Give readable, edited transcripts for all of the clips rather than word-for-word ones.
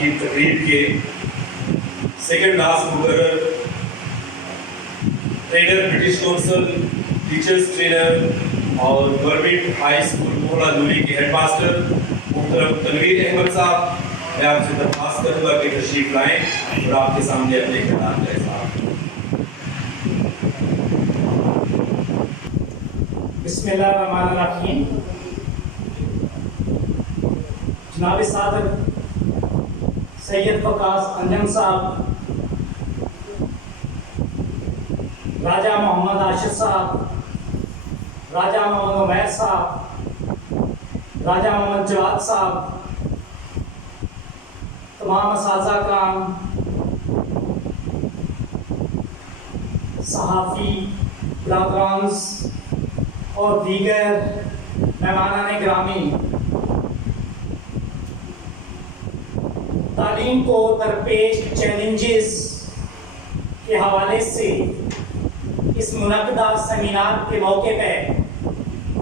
کی تقریب کے سیکنڈ لاسٹ مقرر trainer British council teachers trainer اور گورنمنٹ ہائی اسکول موہلا دولی کے ہیڈ ماسٹر محترم تنویر احمد صاحب، میں آپ سے درخواست کروں گا کہ تشریف لائیں اور آپ کے سامنے اپنے خیالات کا اظہار کریں۔ بسم اللہ الرحمن الرحیم۔ جناب صادر سید فقاز انجم صاحب، راجہ محمد عاشق صاحب، راجہ محمد عمیر صاحب، راجہ محمد جواد صاحب، تمام اساتذہ کرام، صحافی برادرانز اور دیگر مہمانان گرامی، تعلیم کو درپیش چیلنجز کے حوالے سے اس منعقدہ سیمینار کے موقع پہ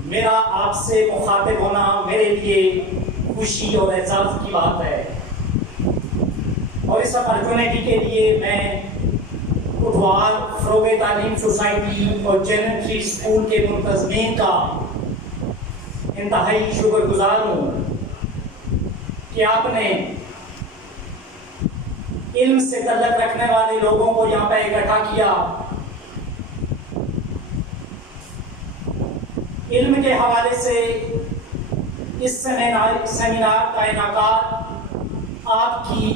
میرا آپ سے مخاطب ہونا میرے لیے خوشی اور اعزاز کی بات ہے، اور اس اپرچونٹی کے لیے میں اٹھوال فروغ تعلیم سوسائٹی اور جنٹری اسکول کے منتظمین کا انتہائی شکر گزار ہوں کہ آپ نے علم سے تعلق رکھنے والے لوگوں کو یہاں پہ اکٹھا کیا۔ علم کے حوالے سے اس سیمینار کا انعقاد آپ کی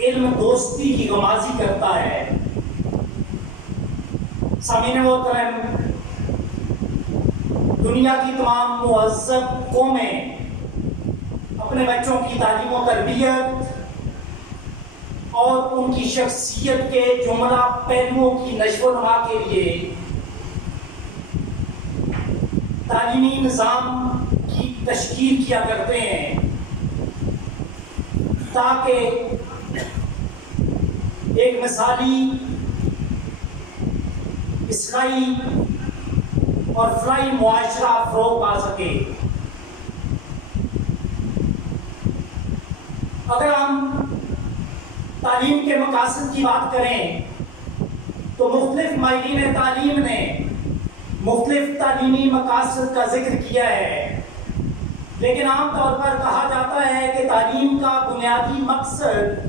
علم دوستی کی غمازی کرتا ہے۔ سامعین محترم، دنیا کی تمام مہذب قومیں اپنے بچوں کی تعلیم و تربیت اور ان کی شخصیت کے جملہ پہلوؤں کی نشو و نما کے لیے تعلیمی نظام کی تشکیل کیا کرتے ہیں، تاکہ ایک مثالی، اصلاحی اور فلاحی معاشرہ فروغ پا سکے۔ اگر ہم تعلیم کے مقاصد کی بات کریں تو مختلف ماہرین تعلیم نے مختلف تعلیمی مقاصد کا ذکر کیا ہے، لیکن عام طور پر کہا جاتا ہے کہ تعلیم کا بنیادی مقصد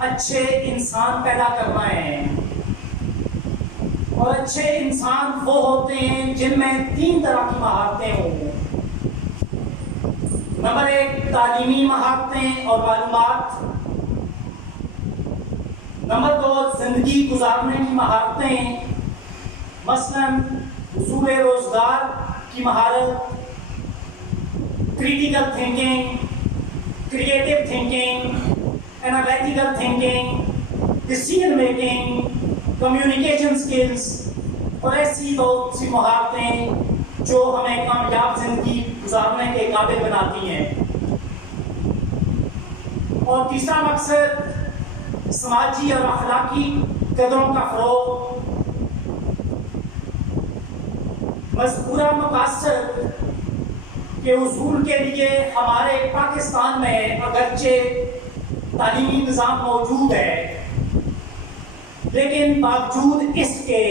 اچھے انسان پیدا کرنا ہے، اور اچھے انسان وہ ہوتے ہیں جن میں 3 طرح کی مہارتیں ہوں۔ نمبر 1 تعلیمی مہارتیں اور معلومات، نمبر 2 زندگی گزارنے کی مہارتیں، مثلاً حصول روزگار کی مہارت، critical thinking, creative thinking, analytical thinking, decision making, communication skills, اور ایسی بہت سی مہارتیں جو ہمیں کامیاب زندگی گزارنے کے قابل بناتی ہیں۔ اور تیسرا مقصد سماجی اور اخلاقی قدروں کا فروغ۔ مذکورہ مقاصد کے حصول کے لیے ہمارے پاکستان میں اگرچہ تعلیمی نظام موجود ہے، لیکن باوجود اس کے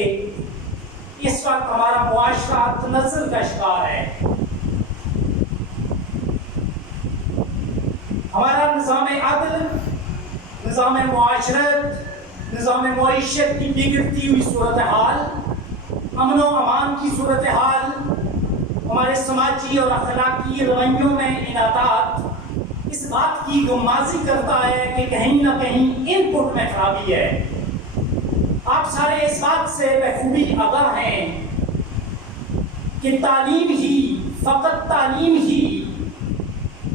اس وقت ہمارا معاشرہ تنزل کا شکار ہے۔ ہمارا نظام عدل، نظام معاشرت، نظام معیشت کی بگڑتی ہوئی صورتحال، امن و امان کی صورتحال، ہمارے سماجی اور اخلاقی رویوں میں انحطاط اس بات کی غمازی کرتا ہے کہ کہیں نہ کہیں ان پٹ میں خرابی ہے۔ آپ سارے اس بات سے بخوبی آگاہ ہیں کہ تعلیم ہی، فقط تعلیم ہی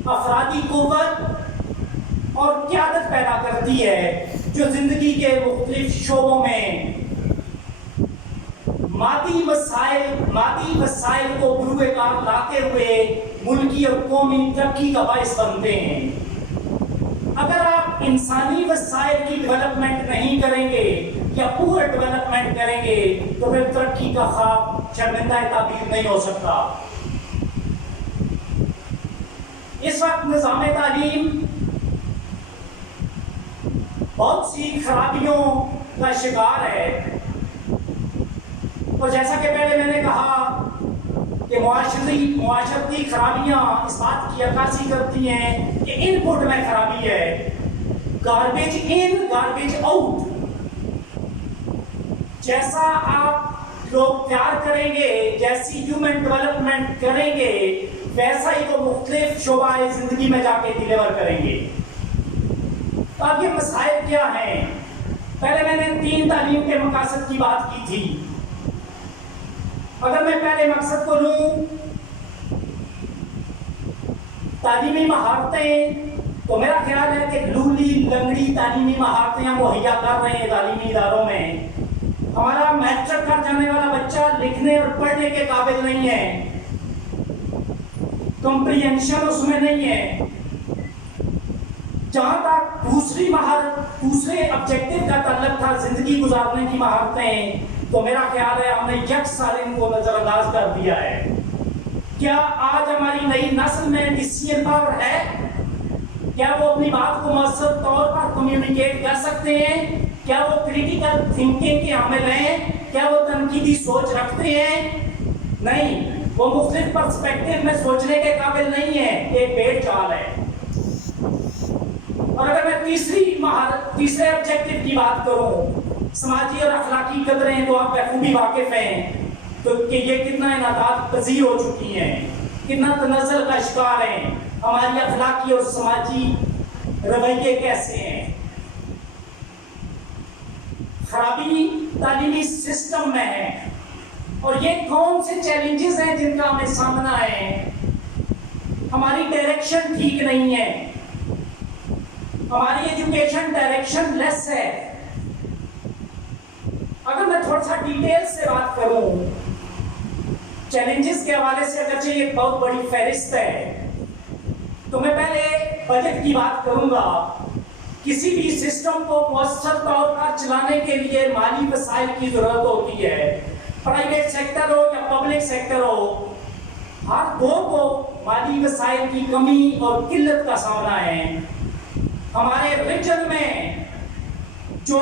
افرادی قوت اور قیادت پیدا کرتی ہے جو زندگی کے مختلف شعبوں میں مادی وسائل کو بروئے کار لاتے ہوئے ملکی اور قومی ترقی کا باعث بنتے ہیں۔ اگر آپ انسانی وسائل کی ڈیولپمنٹ نہیں کریں گے یا پورا ڈیولپمنٹ کریں گے تو پھر ترقی کا خواب شرمندہ تعبیر نہیں ہو سکتا۔ اس وقت نظام تعلیم بہت سی خرابیوں کا شکار ہے. اور جیسا کہ پہلے میں نے کہا کہ معاشرتی خرابیاں اس بات کی عکاسی کرتی ہیں کہ ان پٹ میں خرابی ہے. گاربیج ان گاربیج آؤٹ. جیسا آپ لوگ پیار کریں گے، جیسی ہیومن ڈیولپمنٹ کریں گے، ویسا ہی وہ مختلف شعبہ زندگی میں جا کے ڈیلیور کریں گے. تو اب یہ مسائل کیا ہیں؟ پہلے میں نے 3 تعلیم کے مقاصد کی بات کی تھی. اگر میں پہلے مقصد کو لوں تعلیمی مہارتیں، تو میرا خیال ہے کہ لولی لنگڑی تعلیمی مہارتیں ہم مہیا کر رہے ہیں تعلیمی اداروں میں. ہمارا میٹرک کر جانے والا بچہ لکھنے اور پڑھنے کے قابل نہیں ہے، کمپریہنشن اس میں نہیں ہے. جہاں تک دوسرے آبجیکٹو کا تعلق تھا زندگی گزارنے کی مہارتیں، تو میرا خیال ہے ہم نے یک سالم کو نظر انداز کر دیا ہے. کیا آج ہماری نئی نسل میں ڈیسیژن پاور ہے؟ کیا وہ اپنی بات کو مؤثر طور پر کمیونیکیٹ کر سکتے ہیں؟ کیا وہ کریٹیکل تھنکنگ کے حامل ہیں؟ کیا وہ تنقیدی سوچ رکھتے ہیں؟ نہیں، وہ مختلف پرسپیکٹیو میں سوچنے کے قابل نہیں ہے. ایک بے چال ہے. اور اگر میں تیسرے آبجیکٹو کی بات کروں، سماجی اور اخلاقی قدریں، تو آپ بخوبی واقف ہیں تو کہ یہ کتنا انعطاف پذیر ہو چکی ہیں، کتنا تنزل کا شکار ہیں. ہماری اخلاقی اور سماجی رویے کیسے ہیں. خرابی تعلیمی سسٹم میں ہے. اور یہ کون سے چیلنجز ہیں جن کا ہمیں سامنا ہے؟ ہماری ڈائریکشن ٹھیک نہیں ہے، ہماری ایجوکیشن ڈائریکشن لیس ہے. اگر میں تھوڑا سا ڈیٹیل سے بات کروں چیلنجز کے حوالے سے، اگرچہ یہ بہت بڑی فہرست ہے، تو میں پہلے بجٹ کی بات کروں گا. کسی بھی سسٹم کو مؤثر طور پر چلانے کے لیے مالی وسائل کی ضرورت ہوتی ہے. پرائیویٹ سیکٹر ہو یا پبلک سیکٹر ہو، ہر دو کو مالی وسائل کی کمی اور قلت کا سامنا ہے. ہمارے ریجن میں جو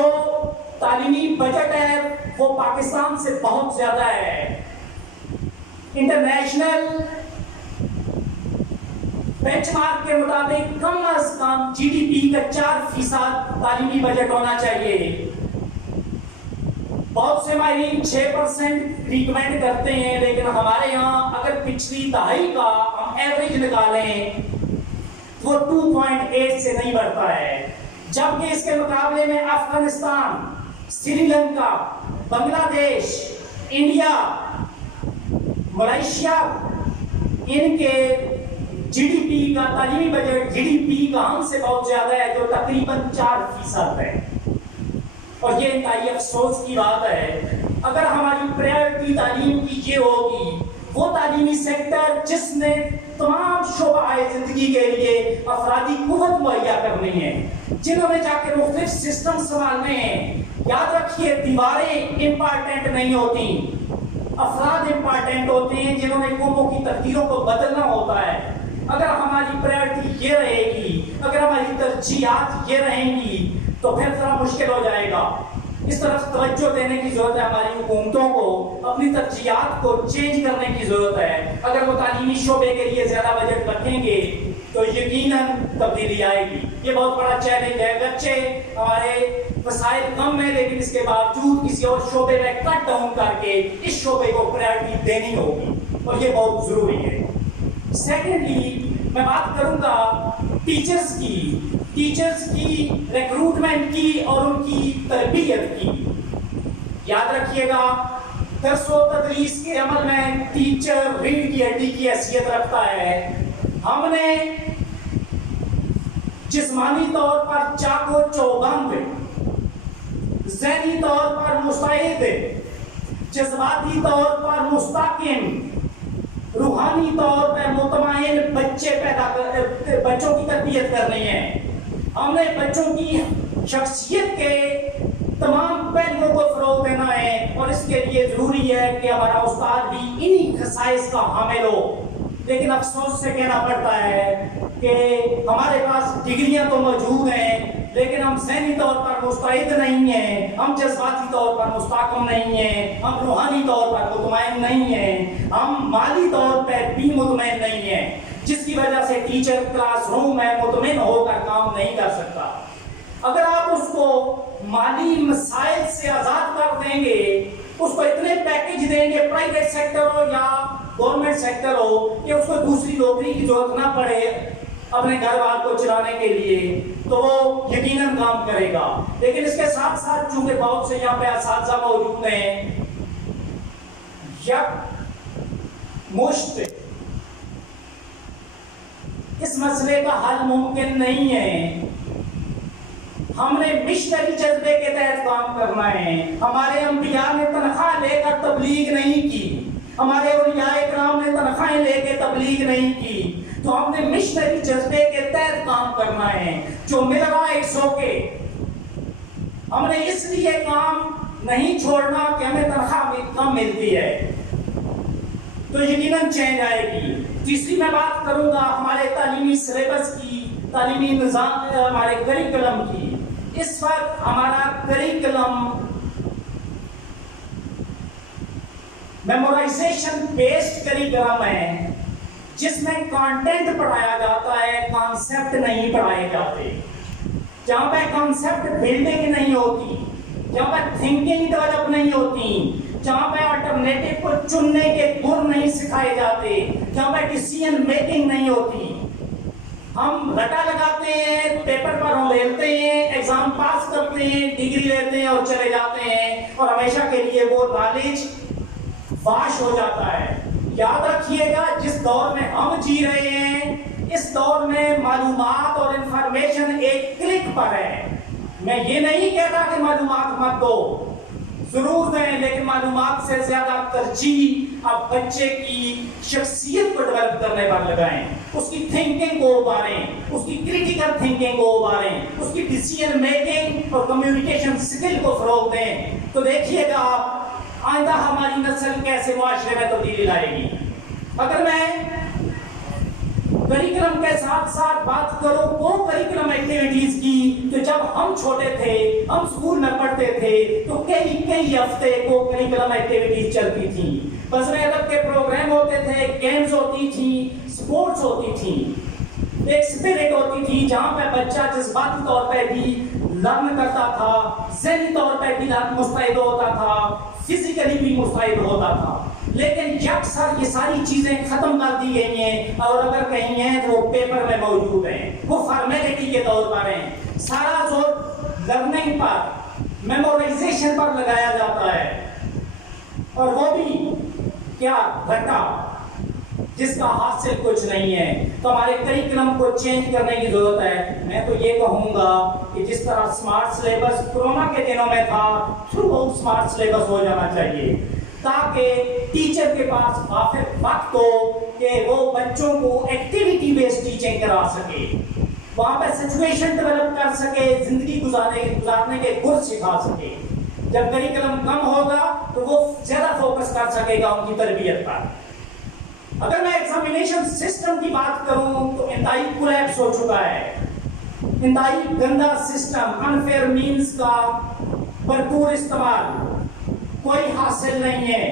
تعلیمی بجٹ ہے وہ پاکستان سے بہت زیادہ ہے. انٹرنیشنل بینچ مارک کے مطابق کم از کم جی ڈی پی کا 4% تعلیمی بجٹ ہونا چاہیے. بہت سے ماہرین 6% ریکمینڈ کرتے ہیں، لیکن ہمارے یہاں اگر پچھلی دہائی کا ہم ایوریج نکالیں وہ 2.8 سے نہیں بڑھتا ہے. جبکہ اس کے مقابلے میں افغانستان، سری لنکا، بنگلہ دیش، انڈیا، ملائیشیا، ان کے جی ڈی پی کا تعلیمی بجٹ جی ڈی پی کا ہم سے بہت زیادہ ہے، جو تقریباً 4% ہے. اور یہ انتہائی افسوس کی بات ہے. اگر ہماری پریورٹی تعلیم کی یہ ہوگی، وہ تعلیمی سیکٹر جس نے تمام شعبہ زندگی کے لیے افرادی قوت مہیا کرنی ہے، جنہوں نے جا کے مختلف سسٹم سنبھالنے ہیں. یاد رکھیے دیواریں امپارٹنٹ نہیں ہوتی، افراد امپارٹنٹ ہوتے ہیں جنہوں نے قوموں کی تقدیروں کو بدلنا ہوتا ہے. اگر ہماری پریورٹی یہ رہے گی، اگر ہماری ترجیحات یہ رہیں گی، تو پھر ذرا مشکل ہو جائے گا. اس طرف توجہ دینے کی ضرورت ہے. ہماری حکومتوں کو اپنی ترجیحات کو چینج کرنے کی ضرورت ہے. اگر وہ تعلیمی شعبے کے لیے زیادہ بجٹ رکھیں گے تو یقیناً تبدیلی آئے گی. یہ بہت بڑا چیلنج ہے. اگرچہ ہمارے وسائل کم ہے، لیکن اس کے باوجود کسی اور شعبے میں کٹ ڈاؤن کر کے اس شعبے کو پرائرٹی دینی ہوگی، اور یہ بہت ضروری ہے. سیکنڈلی میں بات کروں گا ٹیچرز کی ریکروٹمنٹ کی اور ان کی تربیت کی. یاد رکھیے گا درس و تدریس کے عمل میں ٹیچر ریڑھ کی ہڈی کی حیثیت رکھتا ہے. ہم نے جسمانی طور پر چاق و چوبند، ذہنی طور پر مستعد، جذباتی طور پر مستحکم، روحانی طور پر مطمئن بچوں کی تربیت کرنی ہے. ہم نے بچوں کی شخصیت کے تمام پہلوؤں کو فروغ دینا ہے، اور اس کے لیے ضروری ہے کہ ہمارا استاد بھی انہی خصائص کا حامل ہو. لیکن افسوس سے کہنا پڑتا ہے کہ ہمارے پاس ڈگریاں تو موجود ہیں، لیکن ہم ذہنی طور پر مستعد نہیں ہیں، ہم جذباتی طور پر مستحکم نہیں ہیں، ہم روحانی طور پر مطمئن نہیں ہیں، ہم مالی طور پہ بھی مطمئن نہیں ہیں، جس کی وجہ سے ٹیچر کلاس روم میں مطمئن ہو کر کام نہیں کر سکتا۔ اگر آپ اس کو مالی مسائل سے آزاد کر دیں گے، اس کو اتنے پیکج دیں گے پرائیویٹ سیکٹر ہو یا گورنمنٹ سیکٹر ہو کہ اس کو دوسری نوکری کی ضرورت نہ پڑے اپنے گھر بار کو چلانے کے لیے، تو وہ یقیناً کام کرے گا۔ لیکن اس کے ساتھ ساتھ چونکہ بہت سے یہاں پہ اساتذہ موجود ہیں، یک مشت اس مسئلے کا حل ممکن نہیں ہے۔ ہم نے مشنری جذبے کے تحت کام کرنا ہے۔ ہمارے انبیاء نے تنخواہ لے کر تبلیغ نہیں کی، ہمارے اولیاء اکرام نے تنخواہیں لے کے تبلیغ نہیں کی، تو ہم نے مشنری جذبے کے تحت کام کرنا ہے۔ جو مل رہا ہے اٹس اوکے، ہم نے اس لیے کام نہیں چھوڑنا کہ ہمیں تنخواہ کم ملتی ہے، تو یقیناً چینج آئے گی۔ تیسری میں بات کروں گا ہمارے تعلیمی سلیبس کی، تعلیمی نظام، ہمارے کریکلم کی۔ اس وقت ہمارا کریکلم میمورائزیشن بیسڈ کریکلم ہے، جس میں کانٹینٹ پڑھایا جاتا ہے، کانسیپٹ نہیں پڑھائے جاتے۔ جہاں پہ کانسیپٹ بلڈنگ نہیں ہوتی، جہاں پہ تھنکنگ ڈیولپ نہیں ہوتی، جہاں پہ آلٹرنیٹو کو چننے کے گر نہیں سکھائے جاتے، جہاں پہ ڈیسیژن میکنگ نہیں ہوتی، ہم رٹا لگاتے ہیں، پیپر پر اڑیلتے ہیں، ایگزام پاس کرتے ہیں، ڈگری لیتے ہیں اور چلے جاتے ہیں، اور ہمیشہ کے لیے وہ نالج واش ہو جاتا ہے۔ یاد رکھیے گا جس دور میں ہم جی رہے ہیں، اس دور میں معلومات اور انفارمیشن ایک کلک پر ہے۔ میں یہ نہیں کہتا کہ معلومات مت دو، ضرور دیں، لیکن معلومات سے زیادہ ترجیح آپ بچے کی شخصیت کو ڈیولپ کرنے پر لگائیں، اس کی تھنکنگ کو ابھاریں، اس کی کریٹیکل تھنکنگ کو ابھاریں، اس کی ڈیسیژن میکنگ اور کمیونیکیشن سکل کو فروغ دیں۔ تو دیکھیے گا آئندہ ہماری نسل کیسے معاشرے میں تبدیلی لائے گی۔ اگر میں کریکلم کے ساتھ ساتھ بات کروں وہ کریکلم ایکٹیویٹیز کی، تو جب ہم چھوٹے تھے، ہم اسکول میں پڑھتے تھے، تو کئی ہفتے کو کریکلم ایکٹیویٹیز چلتی تھیں۔ بزم ادب کے پروگرام ہوتے تھے، گیمز ہوتی تھیں، سپورٹس ہوتی تھیں، ایک اسپرٹ ہوتی تھی جہاں پہ بچہ جذباتی طور پہ بھی لرن کرتا تھا، ذہنی طور پہ بھی مستعد ہوتا تھا، فزیکلی بھی مستعد ہوتا تھا۔ لیکن یکسر یہ ساری چیزیں ختم کر دی گئی ہیں، اور اگر کہیں ہیں تو وہ پیپر میں موجود ہیں، وہ فارمیلٹی کے طور پر ہیں۔ سارا زور لرننگ پر، میمورائزیشن پر لگایا جاتا ہے، اور وہ بھی کیا گھٹا جس کا حاصل کچھ نہیں ہے۔ تو ہمارے کریکلم کو چینج کرنے کی ضرورت ہے۔ میں تو یہ کہوں گا کہ جس طرح سمارٹ سلیبس کورونا کے دنوں میں تھا، تھرو آؤٹ سمارٹ سلیبس ہو جانا چاہیے، تاکہ ٹیچر کے پاس وافر وقت ہو کہ وہ بچوں کو ایکٹیویٹی بیسڈ ٹیچنگ کرا سکے، وہاں پہ سچویشن ڈیولپ کر سکے، زندگی گزارنے کے گر سکھا سکے۔ جب کریکلم کم ہوگا تو وہ زیادہ فوکس کر سکے گا ان کی تربیت پر۔ اگر میں ایگزامینیشن سسٹم کی بات کروں تو انتہائی کولیپس ہو چکا ہے، انتہائی گندا سسٹم، انفیئر مینز کا بھرپور استعمال، کوئی حاصل نہیں ہے،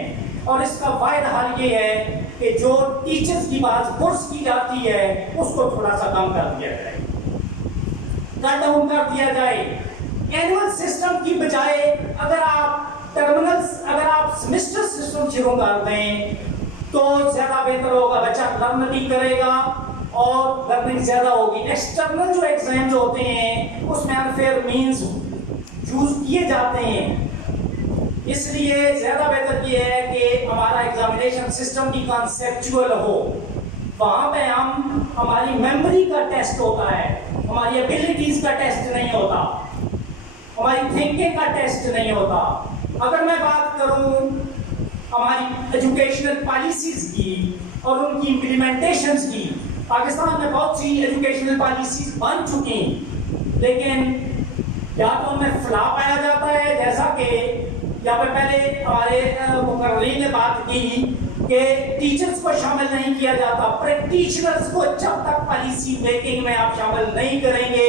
اور اس کا واحد حل یہ ہے کہ جو ٹیچرز کی بات کورس کی جاتی ہے اس کو تھوڑا سا کم کر دیا جائے، کٹ ڈاؤن کر دیا جائے۔ اینول سسٹم کی بجائے اگر آپ سیمسٹر سسٹم شروع کر دیں تو زیادہ بہتر ہوگا، بچہ لرن بھی کرے گا اور لرننگ زیادہ ہوگی۔ ایکسٹرنل جو ایگزامز ہوتے ہیں اس میں انفیئر مینز یوز کیے جاتے ہیں، اس لیے زیادہ بہتر یہ ہے کہ ہمارا ایگزامینیشن سسٹم بھی کانسیپچول ہو، وہاں پہ ہماری میموری کا ٹیسٹ ہوتا ہے، ہماری ایبلٹیز کا ٹیسٹ نہیں ہوتا، ہماری تھنکنگ کا ٹیسٹ نہیں ہوتا۔ اگر میں بات کروں ہماری ایجوکیشنل پالیسیز کی اور ان کی امپلیمنٹیشنز کی، پاکستان میں بہت سی ایجوکیشنل پالیسیز بن چکی ہیں، لیکن یا تو ان میں فلاح پایا جاتا ہے، جیسا کہ یہاں پہ پہلے ہمارے مقررین نے بات کی کہ ٹیچرز کو شامل نہیں کیا جاتا، پریکٹیشنرز کو جب تک پالیسی میکنگ میں آپ شامل نہیں کریں گے